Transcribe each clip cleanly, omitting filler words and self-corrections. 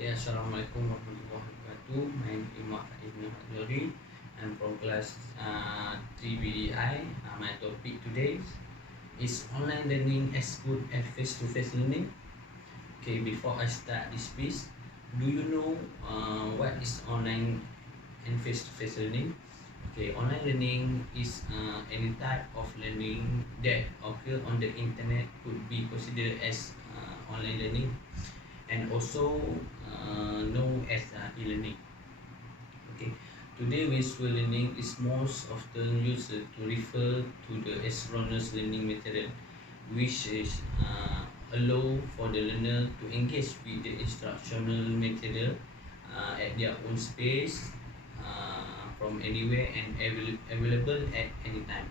Ya, Assalamualaikum warahmatullahi wabarakatuh. My name is Faiz Zohri. I'm from class 3BDI. My topic today is online learning as good as face-to-face learning. Okay, before I start this piece, do you know what is online and face-to-face learning? Okay, online learning is any type of learning that occur on the internet could be considered as online learning and also known as e-learning. Okay, today visual learning is most often used to refer to the asynchronous learning method, which is allow for the learner to engage with the instructional material at their own space, from anywhere and available at any time.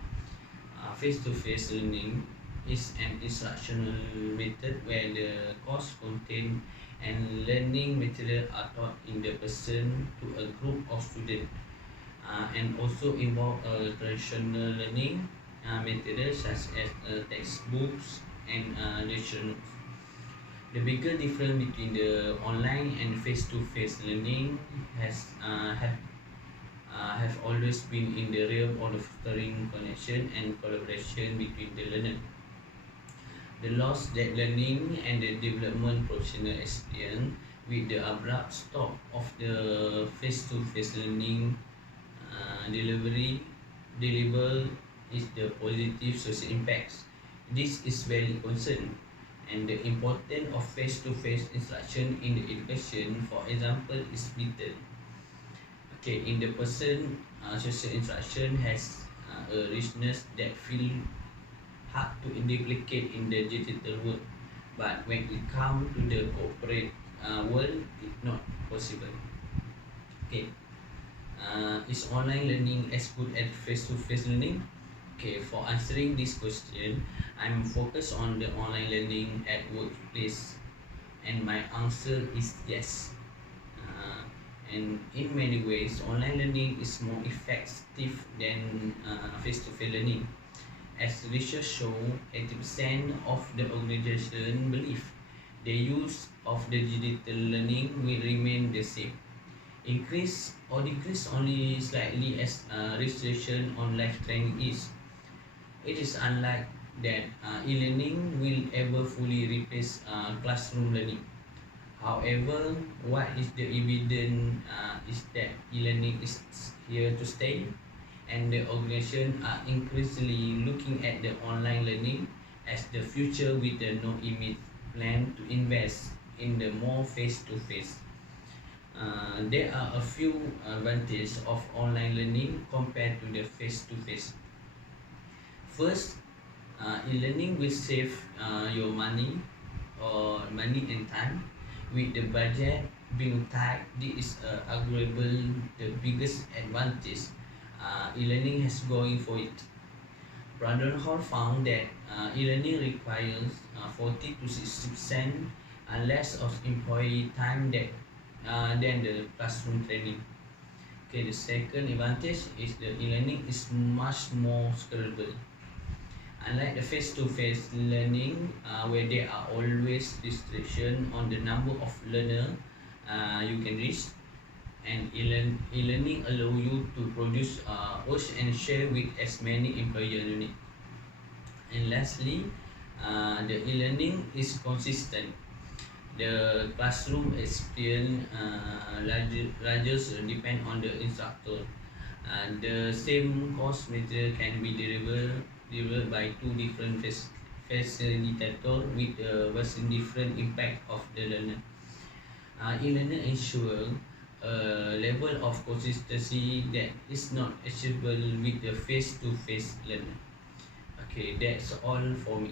Face-to-face learning is an instructional method where the course content and learning material are taught in the person to a group of students, and also involve traditional learning methods such as textbooks and lecture notes. The bigger difference between the online and face-to-face learning have always been in the realm of fostering connection and collaboration between the learner. The loss that learning and the development professional experience with the abrupt stop of the face-to-face learning delivery deliver is the positive social impacts. This is very concerned and the importance of face-to-face instruction in the education, for example, is little. Okay, in the person, social instruction has a richness that feel hard to duplicate in the digital world, but when it comes to the corporate world, it's not possible. Okay, is online learning as good as face-to-face learning? Okay, for answering this question, I'm focused on the online learning at workplace, and my answer is yes. And in many ways, online learning is more effective than face-to-face learning. As research show, 80% of the organization believe the use of the digital learning will remain the same. Increase or decrease only slightly as restriction on live training is. It is unlike that e-learning will ever fully replace classroom learning. However, what is the evidence is that e-learning is here to stay, and the organization are increasingly looking at the online learning as the future with the no immediate plan to invest in the more face-to-face. There are a few advantages of online learning compared to the face-to-face. First, e-learning will save your money and time. With the budget being tight, this is arguable the biggest advantage e-learning has going for it. Brandon Hall found that e-learning requires 40 to 60% less of employee time than the classroom training. Okay, the second advantage is the e-learning is much more scalable. Unlike the face-to-face learning, where there are always restrictions on the number of learners you can reach, and e-learning allow you to produce host and share with as many employees as you need. And lastly, the e-learning is consistent. The classroom experience largest depend on the instructor. The same course material can be delivered by two different facilitators with a vastly different impact of the learner. E-learner ensure a level of consistency that is not achievable with the face-to-face learner. Okay, that's all for me.